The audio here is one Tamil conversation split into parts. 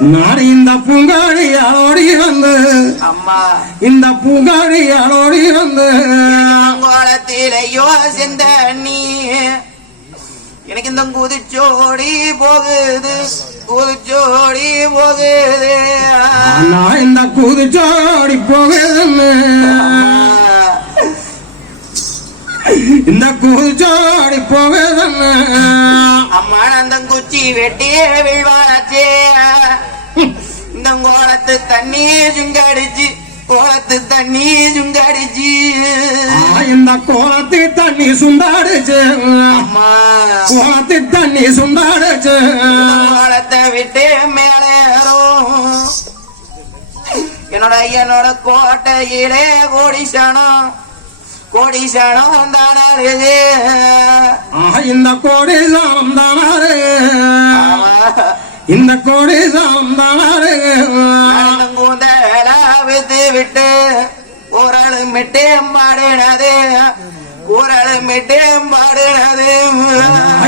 நான் இந்த பூங்காடி ஆளோடி வந்து. அம்மா. இந்த பூங்காடி ஆளோடி வந்து. கோலத்திலையோ சிந்த நீ எனக்கு இந்த குதிச்சோடி போகுது. குதிச்சோடி போகுது. நான் இந்த குதிச்சோடி போகுதுன்னு. இந்த குதிச்சோடி போகுதுன்னு அம்மா அந்த குச்சி வெட்டி விழ்வாச்சே இந்த கோலத்து தண்ணி சுங்கடிச்சு கோலத்து தண்ணி சுங்கடிச்சு. இந்த கோலத்து தண்ணி சுண்டாடுச்சு. அம்மா. கோலத்து தண்ணி சுண்டாடுச்சு. கோலத்தை விட்டு மேலேறும். என்னோட என்னோட கோட்டையிலே கோடிசனம். கோடிசனம் தானே ஆ, இந்த கோடி சாலம் தானாரு. இந்த கோடி சாலம் தானாரு. கூந்தல வித்து விட்டு குரல் மிட்டு பாடுனது. குரல் மிட்டு பாடுனது.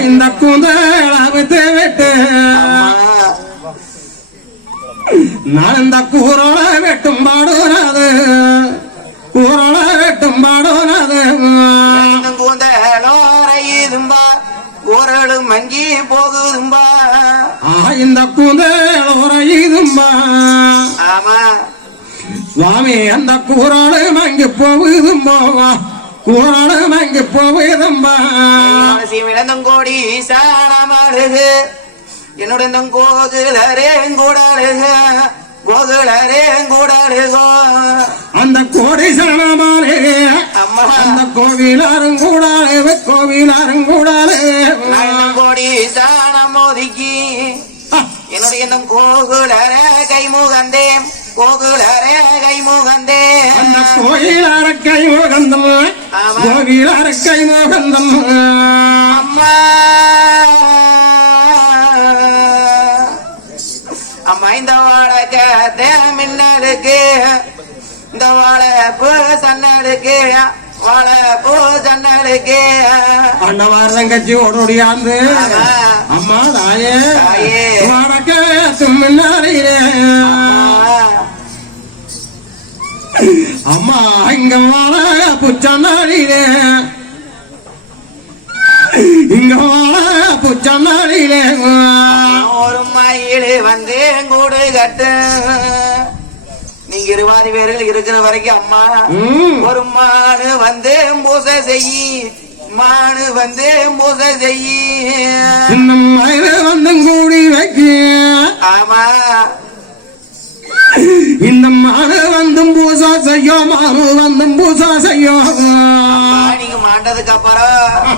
இந்த கூந்தல விட்டு. விட்டு நான் இந்த கூரோட வெட்டும் பாடுனது கூரோட வெட்டும் பாடுனது கூந்தலோ அறையுதும்பா குரல் மங்கி போகுதும்பா இந்த கூந்தல் உரையுதும்பா ஆமா. சுவாமி அந்த கூரோடு மங்கி போகுதும்பா கூரோடு மங்கி போகுதும்பா விளந்தங்கோடி சாணமாடுகு என்னோட இந்த கோகுலரே கூடலுக கோகுலரே கூடலுகோ அந்த கோடி சரணமாலே அம்மா. அந்த கோவிலாரும் கூடாலே கோவிலாரும் கூடாலே. கோடி சாணம் ஒதுக்கி என்னுடைய இந்த கோகுலர கைமுகந்தேன் கோகுலர கைமுகந்தேன் அந்த கோயிலார கை மோகந்தம் ஆமா. கோவிலார கை மோகந்தம் அம்மா. அம்மா இந்த வாழக்க மின்னலுக்கு. இந்த வாழைப்பூ சன்னலுக்கு வாழைப்பூ சன்னலுக்கு. அண்ணவார் தங்கச்சி ஓடோடியாந்து. அம்மா தாயே. வடக்க தும்மின்னாரிலே அம்மா இங்க வாழ புச்சன்னாரிலே. இங்க வாழ புச்சன்னாரிலே. ஒரு மயில் வந்து கூடு கட்டு. நீங்க இருபாதி பேர்கள் இருக்கிற வரைக்கும் அம்மா. ஒரு மானு வந்து பூசை செய்யி மானு வந்து பூசை செய்யி. வந்து கூடி வைக்க. ஆமா. இந்த மாடு வந்தும் பூசா செய்யும் மாடு வந்தும் பூசா செய்யும் நீங்க மாட்டதுக்கு அப்புறம்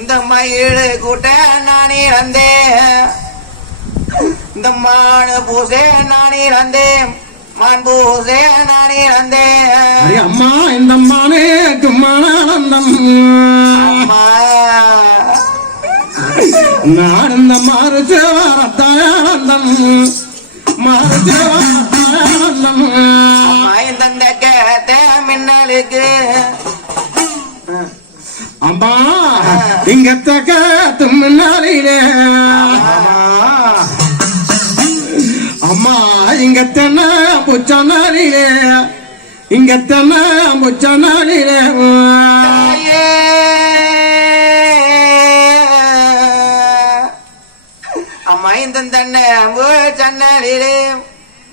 இந்த மயில் கூட்ட நானே வந்தேன். இந்த மானு பூசை நானே வந்தேன். மான் பூசை நானே அடி அம்மா இந்த மானேக்கு மானந்தம் அம்மா. நான் இந்த மாறு வாரத்தானந்தம் மாறு வாரத்தானந்தம் மாயந்தந்த கேத்த மின்னலுக்கு. அம்மா இங்க தக்க முன்னாலே அம்மா இங்க தென்ன புச்சனாரிலே? இங்க தென்ன புச்சனாரிலே. அம்மா இந்த தன்னம்பு சன்னலிலே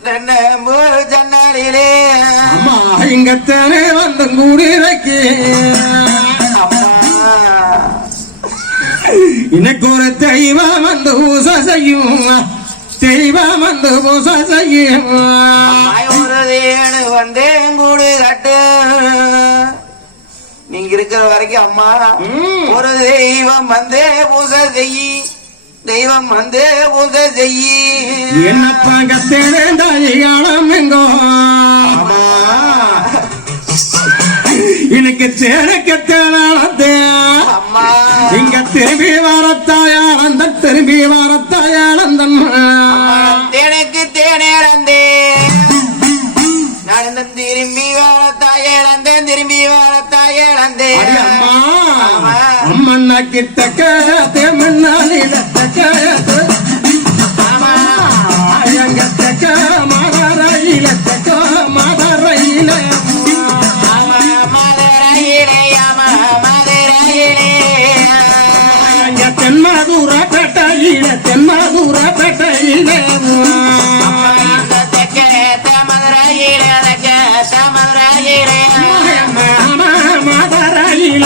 தன்னம்பு சன்னலிலே அம்மா இங்க தெனே வந்து கூடி வைக்க. அம்மா. இன்னைக்கு ஒரு தெய்வம் வந்து பூச செய்யும். தெய்வம் வந்து பூச செய்யும் ஒரு தேனு வந்து கூடு கட்டு நீங்க இருக்கிற வரைக்கும் அம்மா. ஒரு தெய்வம் வந்து பூசை செய்யி தெய்வம் வந்து பூசை செய்யி என்னப்பா கத்தேடாம் எங்கோ. எனக்கு தேனக்கு தேனானதே அம்மா. இங்க திரும்பி வரத்தாயானந்த திரும்பி வரத்தாயானந்தன் கிட்டக்க தேமன்னாலிலத்தக்க எங்கத்தக்க மாதரையிலத்தக்க மாதரையில தென்மாதூர பேட்டையில தென்மாதூர பேட்டையில மதுரையில மதுரையில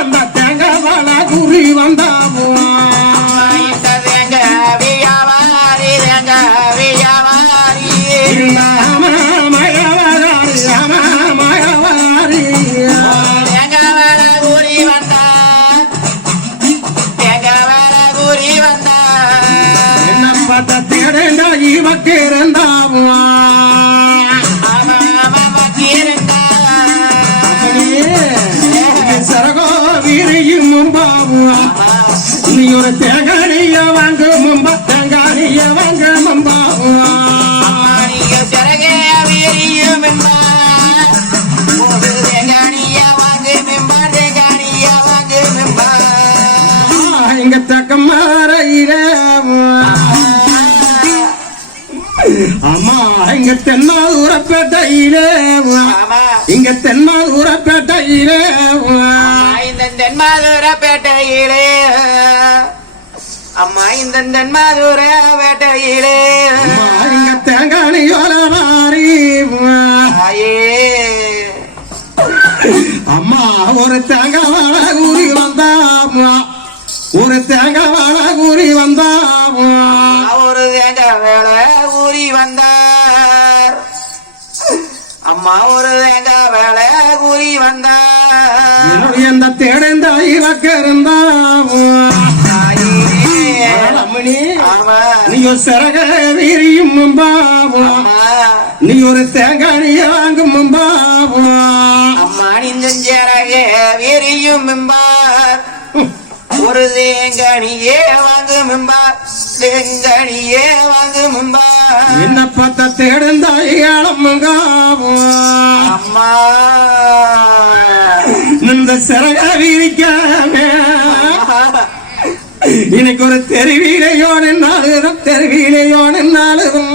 பார்த்த தேடண்டா இவக்கு இருந்தாமோ சரகோ வீரையும் மும்பாமோ நீ ஒரு தேங்கானிய அம்மா இங்க தென்னாதூரப்பேட்டையிலே இங்க தென்னாதூரப்பேட்டையிலே இந்த தென்மாதுர பேட்டையிலே அம்மா இந்த தென்மாதுர பேட்டையிலே அம்மா இங்க தேங்கானியோல மாறி அம்மா ஒரு தேங்காய் வாழ கூறி வந்தாமா ஒரு தேங்காய் வாழ கூறி வந்தாமா வந்தார். அம்மா ஒரு தேங்க வேலை ஊறி வந்தார். இந்த தேடந்த இலக்க ஆமா. நீ ஒரு சிறக வீரியும் அம்மா. நீ ஒரு தேங்காய் வாங்கும் மும்பாவா அம்மா நெஞ்சரகே விரியும் மிம்பார் ஒரு தேங்கனியே வாங்கு மிம்பார் தேங்கனியே வாங்கு மிம்பார் என்ன பார்த்த தேடந்தாய் இளமுங்காவா அம்மா. இந்த சிறக விரிக்காம இன்னைக்கு ஒரு தெருவிலையோ நின்னாலும் தெருவிலையோ நின்னாலும்.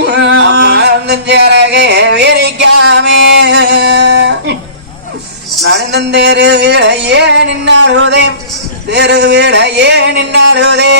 நெஞ்சரகே விரிக்காமே. நடந்தன் தெரு வீடையே நின்னாலுதே சேருவேட வீடையே நின்னாலுதே